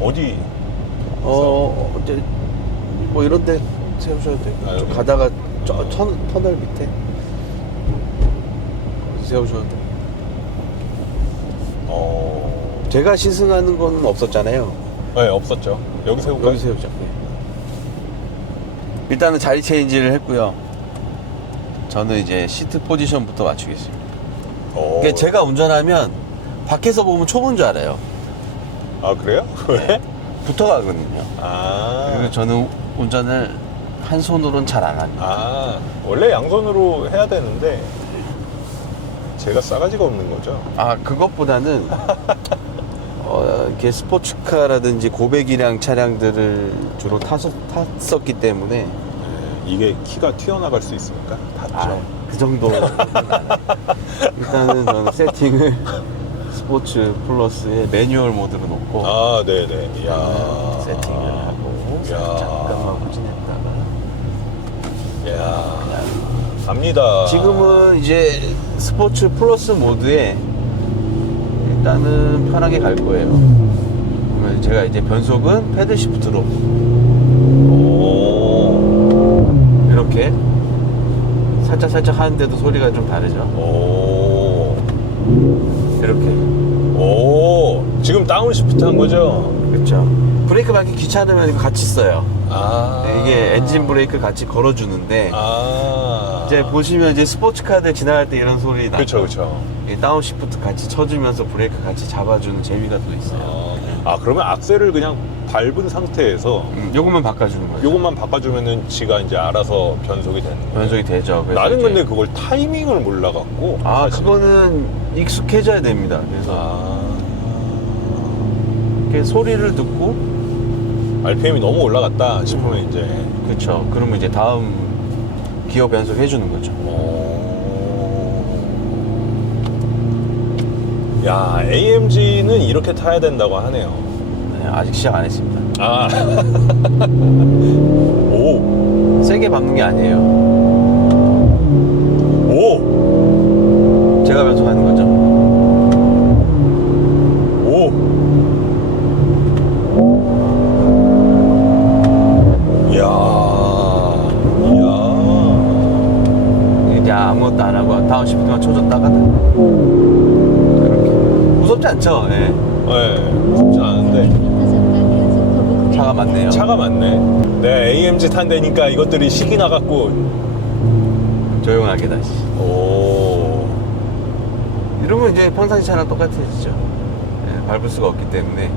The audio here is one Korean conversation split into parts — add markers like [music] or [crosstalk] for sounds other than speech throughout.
어디? 어, 이제 뭐 이런 데 세우셔도 되고 아, 좀 여기? 가다가 저 터, 터널 밑에 거기 세우셔도 되고 어. 제가 시승하는 건 없었잖아요 네, 없었죠. 여기 세울까요? 여기 세우죠 네. 일단은 자리 체인지를 했고요 저는 이제 시트 포지션부터 맞추겠습니다 어. 이게 제가 운전하면 밖에서 보면 초보인 줄 알아요 아, 그래요? [laughs] 왜? 붙어가거든요 아. 그리고 저는 운전을 한 손으로는 잘 안 합니다 아, 원래 양손으로 해야 되는데 제가 싸가지가 없는 거죠. 아 그것보다는 [laughs] 어, 이렇게 스포츠카라든지 고배기량 차량들을 주로 타서, 탔었기 때문에 네, 이게 키가 튀어나갈 수 있으니까 닿죠. 아, 그 정도는 아니에요. [laughs] 일단은 저는 세팅을 스포츠 플러스의 매뉴얼 모드로 놓고 아, 네네. 이야. 세팅을 하고 이야. 잠깐만 후진했다가 이야. 갑니다. 지금은 이제 스포츠 플러스 모드에 일단은 편하게 갈 거예요. 그러면 제가 이제 변속은 패들 시프트로 오. 이렇게 살짝 살짝 하는데도 소리가 좀 다르죠. 오. 이렇게 오. 지금 다운 시프트 한 거죠? 그렇죠. 브레이크 밟기 귀찮으면 이거 같이 써요. 아. 이게 엔진 브레이크 같이 걸어주는데 아. 이제 보시면 이제 스포츠카들 지나갈 때 이런 소리 나죠. 그렇죠, 그렇죠. 이 다운 시프트 같이 쳐주면서 브레이크 같이 잡아주는 재미가 또 있어요. 아, 그러면 악셀을 그냥 밟은 상태에서 음, 요것만 바꿔주는 거죠. 요것만 바꿔주면은 지가 이제 알아서 변속이 되는 거예요. 변속이 되죠. 그래서 나는 이제- 근데 그걸 타이밍을 몰라갖고. 아 사실. 그거는 익숙해져야 됩니다. 그래서 아. 이렇게 소리를 듣고 RPM이 너무 올라갔다 싶으면 이제. 그렇죠. 그러면 이제 다음 기어 변속 해주는 거죠. 야, AMG는 이렇게 타야 된다고 하네요. 네, 아직 시작 안 했습니다. 아. [laughs] 오. 세게 밟는 게 아니에요. 오. 제가 변속하는 거죠. 오. 이야. 이야. 이제 아무것도 안 하고 다운 시프트만 쳐줬다가 이렇게 무섭지 않죠? 예. 네, 쉽지 않은데. 차가 많네요. 차가 많네. 네, AMG 탄다니까 이것들이 식이 나갖고. 조용하게 다시. 오. 이러면 이제 평상시 차랑 똑같아지죠. 예, 밟을 수가 없기 때문에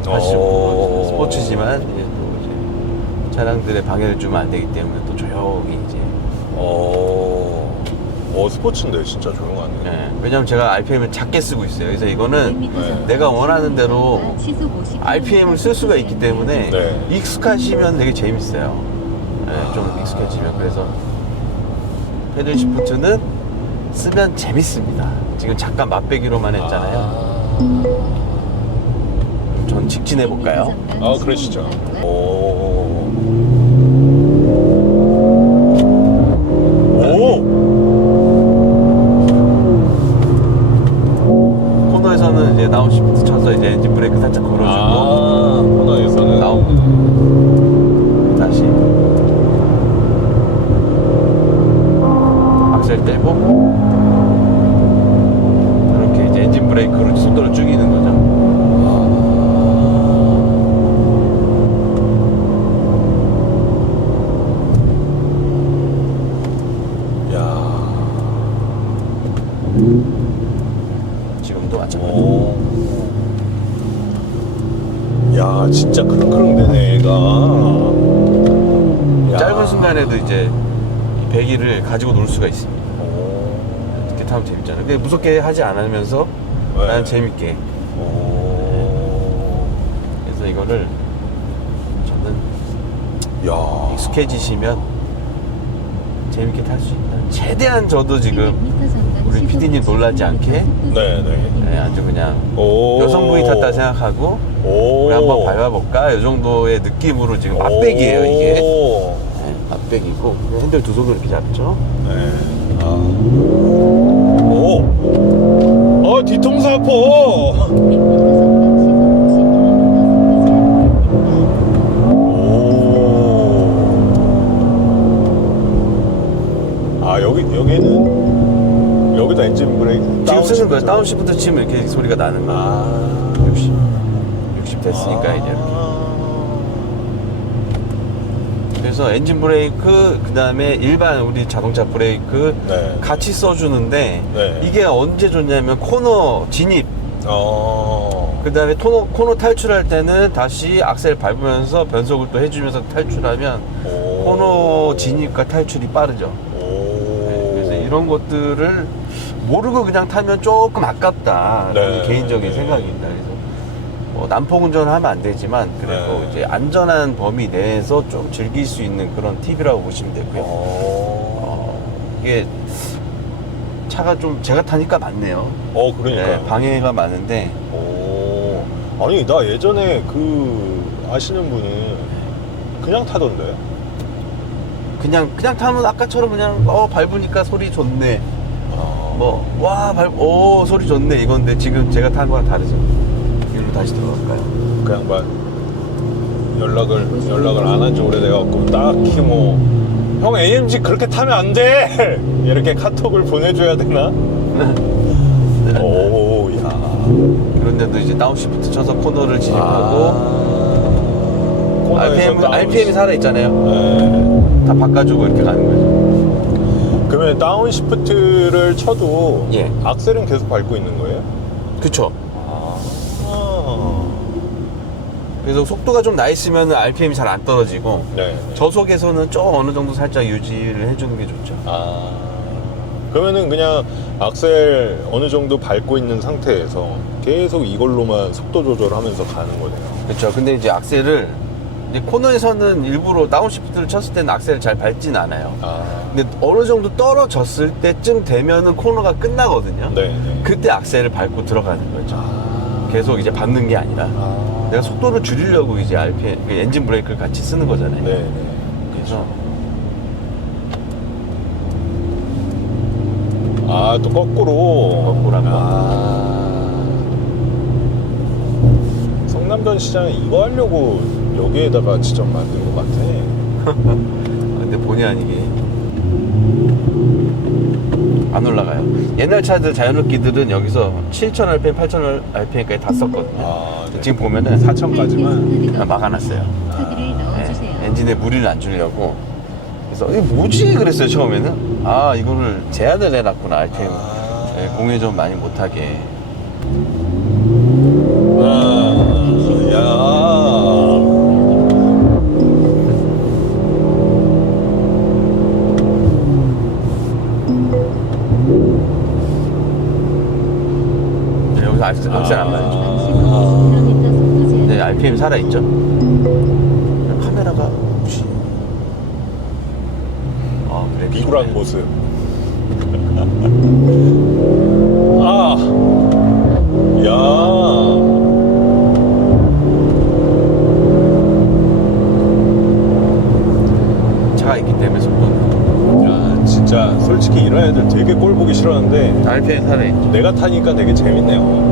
사실 뭐 오. 스포츠지만 이제 또 이제 차량들의 방해를 주면 안 되기 때문에 또 조용히 이제 오. 어, 스포츠인데 진짜 조용하네. 예, 왜냐면 제가 RPM을 작게 쓰고 있어요. 그래서 이거는 네. 내가 원하는 대로 RPM을 쓸 수가 있기 때문에 네. 익숙하시면 되게 재밌어요. 예, 좀 익숙해지면 그래서 패들 시프트는 쓰면 재밌습니다. 지금 잠깐 맛배기로만 했잖아요. 전 직진해 볼까요? 아, 그러시죠. 오. 오. 코너에서는 이제 다운 시프트 쳐서 이제 엔진 브레이크 살짝 걸어주고 아, 코너에서는. 다운 다시 악셀 떼고 이렇게 이제 엔진 브레이크로 속도를 죽이는 거죠. 야. 지금도 마찬가지. 오. 야, 진짜 크릉크릉 되네, 얘가. 순간에도 이제 이 배기를 가지고 놀 수가 있습니다. 오. 이렇게 타면 재밌잖아요. 근데 무섭게 하지 않으면서 네. 난 재밌게. 오. 그래서 이거를 저는 야. 익숙해지시면 재밌게 탈 수 있다. 최대한 저도 지금 우리 PD님 놀라지 않게 네, 네. 네, 아주 그냥 오. 여성분이 탔다 생각하고 오. 우리 한번 밟아볼까? 이 정도의 느낌으로 지금 맛배기예요 이게. 오. [laughs] 앞백이고 핸들 두 손으로 이렇게 잡죠. 네. 아. 오. 어 뒤통수 아파. 아 여기 여기는 여기다 엔진 브레이크. 지금 쓰는 거야. 그 다운시프트 치면 이렇게 소리가 나는 거야. 아. 60, 60 됐으니까 아 이제. 그래서 엔진 브레이크 그다음에 일반 우리 자동차 브레이크 네. 같이 써주는데 네. 이게 언제 좋냐면 코너 진입 어. 그다음에 코너, 코너 탈출할 때는 다시 악셀 밟으면서 변속을 또 해주면서 탈출하면 오. 코너 진입과 탈출이 빠르죠. 오. 네, 그래서 이런 것들을 모르고 그냥 타면 조금 아깝다. 네. 개인적인 네. 생각입니다. 뭐 난폭 운전을 하면 안 되지만 그래도 네. 이제 안전한 범위 내에서 좀 즐길 수 있는 그런 팁이라고 보시면 되고요. 어. 어, 이게 차가 좀 제가 타니까 많네요. 어, 그러니까요. 네, 방해가 많은데 오. 아니, 나 예전에 그 아시는 분은 그냥 타던데. 그냥 그냥 타면 아까처럼 그냥 어 밟으니까 소리 좋네. 아. 뭐와 밟 오 소리 좋네 이건데 지금 제가 탄 거랑 다르죠. 다시 들어갈까요? 그 양반 연락을 연락을 안 한 지 오래돼갖고 딱히 뭐 형 AMG 그렇게 타면 안 돼! [laughs] 이렇게 카톡을 보내줘야 되나? [laughs] 오, 야. 그런데도 이제 다운시프트 쳐서 코너를 진입하고 아, 코너에서 RPM RPM이 살아 있잖아요. 네. 다 바꿔주고 이렇게 가는 거죠. 그러면 다운 시프트를 쳐도 예. 악셀은 계속 밟고 있는 거예요? 그쵸. 그래서 속도가 좀 나 있으면 RPM이 잘 안 떨어지고 네. 저속에서는 좀 어느 정도 살짝 유지를 해주는 게 좋죠. 아. 그러면은 그냥 악셀 어느 정도 밟고 있는 상태에서 계속 이걸로만 속도 조절하면서 가는 거네요. 그렇죠. 근데 이제 악셀을 이제 코너에서는 일부러 다운시프트를 쳤을 때는 악셀을 잘 밟진 않아요. 아. 근데 어느 정도 떨어졌을 때쯤 되면은 코너가 끝나거든요. 네. 네. 그때 악셀을 밟고 들어가는 거죠. 아. 계속 이제 밟는 게 아니라 아. 내가 속도를 줄이려고 이제 RPM 그 엔진 브레이크를 같이 쓰는 거잖아요. 네. 네. 그래서 아, 또 거꾸로. 거꾸로 한 번. 아. 성남전 시장에 이거 하려고 여기에다가 지점 만든 것 같아. [laughs] 근데 본의 아니게 안 올라가요. 옛날 차들 자연흡기들은 여기서 7,000rpm, 8,000rpm까지 다 썼거든요. 아, 네. 지금 보면은 4천까지만. 다 막아놨어요. 카드를 네. 엔진에 무리를 안 주려고. 그래서 이게 뭐지 그랬어요 처음에는. 아 이거를 제한을 해놨구나 RPM. 아. 네, 공유 좀 많이 못하게. 아, 살아있죠? 카메라가 혹시 아 그래 비굴한 모습. [laughs] 아. 야. 차가 있기 때문에 속도는 야, 진짜 솔직히 이런 애들 되게 꼴 보기 싫었는데 RPM 살아있죠 내가 타니까 되게 재밌네요.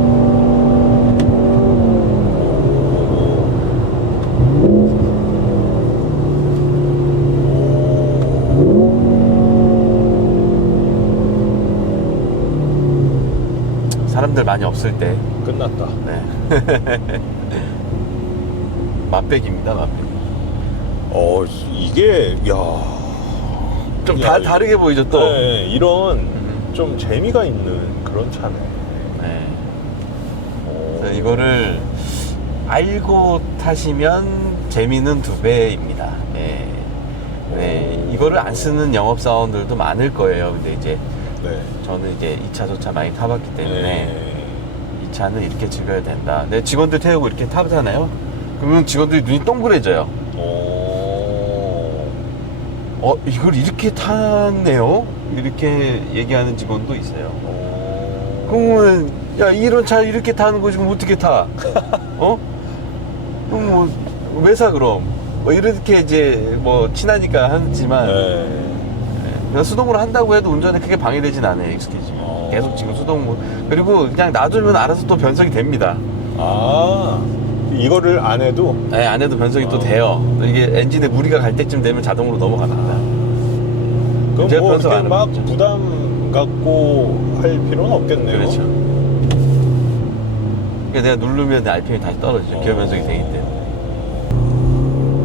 사람들 많이 없을 때 끝났다. 네. [laughs] 맛백입니다 맛백 어, 이게 야. 좀 야, 다, 다르게 보이죠 또 네, 이런 음. 좀 재미가 있는 그런 차네. 네. 오. 그래서 이거를 알고 타시면 재미는 두 배입니다 네. 네. 이거를 안 쓰는 영업사원들도 많을 거예요 근데 이제 네. 저는 이제 2차 저차 많이 타봤기 때문에 네. 이 차는 이렇게 즐겨야 된다. 내 직원들 태우고 이렇게 타잖아요. 그러면 직원들이 눈이 동그래져요. 오. 어, 이걸 이렇게 탔네요? 이렇게 얘기하는 직원도 있어요. 오. 그러면, 야, 이런 차 이렇게 타는 거 지금 어떻게 타? [laughs] 어? 그럼 뭐, 왜 사, 그럼? 뭐, 이렇게 이제, 뭐, 친하니까 하지만, 네. 그냥 수동으로 한다고 해도 운전에 크게 방해되진 않아요, 익숙해지면. 어. 계속 지금 수동, 그리고 그냥 놔두면 알아서 또 변속이 됩니다. 아. 이거를 안 해도 네, 안 해도 변속이 또 어. 돼요. 또 이게 엔진에 무리가 갈 때쯤 되면 자동으로 넘어갑니다. 그럼 이제 뭐 변속 그렇게 안막 하겠죠. 부담 갖고 할 필요는 없겠네요. 그렇죠. 그러니까 내가 누르면 RPM이 다시 떨어지죠. 기어 변속이 되기 때문에.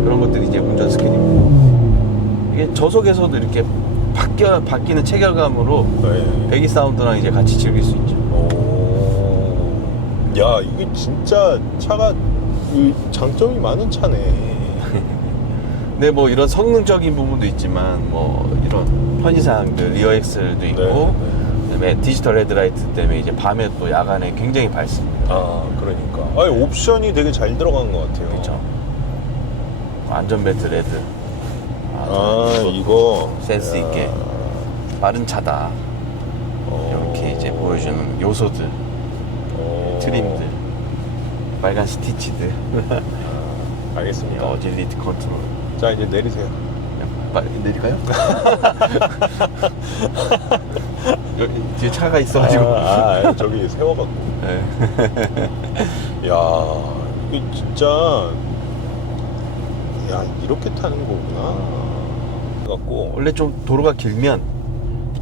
그런 것들이 이제 운전 스킬입니다. 이게 저속에서도 이렇게 바뀌어, 바뀌는 체결감으로 네. 배기 사운드랑 이제 같이 즐길 수 있죠. 오. 야, 이게 진짜 차가 이 장점이 많은 차네. [laughs] 근데 뭐 이런 성능적인 부분도 있지만 뭐 이런 편의사항들 리어 엑셀도 있고 네, 그다음에 디지털 헤드라이트 때문에 이제 밤에 또 야간에 굉장히 밝습니다. 아, 그러니까. 아니, 옵션이 되게 잘 들어간 것 같아요. 그렇죠. 안전벨트 레드. 아, 이것도 이거. 센스 있게 야. 빠른 차다. 어. 이렇게 이제 보여주는 요소들, 어. 트림들, 빨간 스티치들, 아, 알겠습니다. 어질리티 컨트롤. 자, 이제 내리세요. 빨리 내릴까요? [laughs] 여기 뒤에 차가 있어가지고. 아, 아, 저기 세워갖고. 네. [laughs] 야, 이게 진짜. 야, 이렇게 타는 거구나. 갖고. 원래 좀 도로가 길면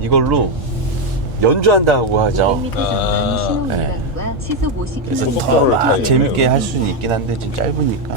이걸로 연주한다고 하죠. 100m 아, 네. 위반과 시속 50km 그래서 더 막. 재밌게 할 수는 있긴 한데 지금 짧으니까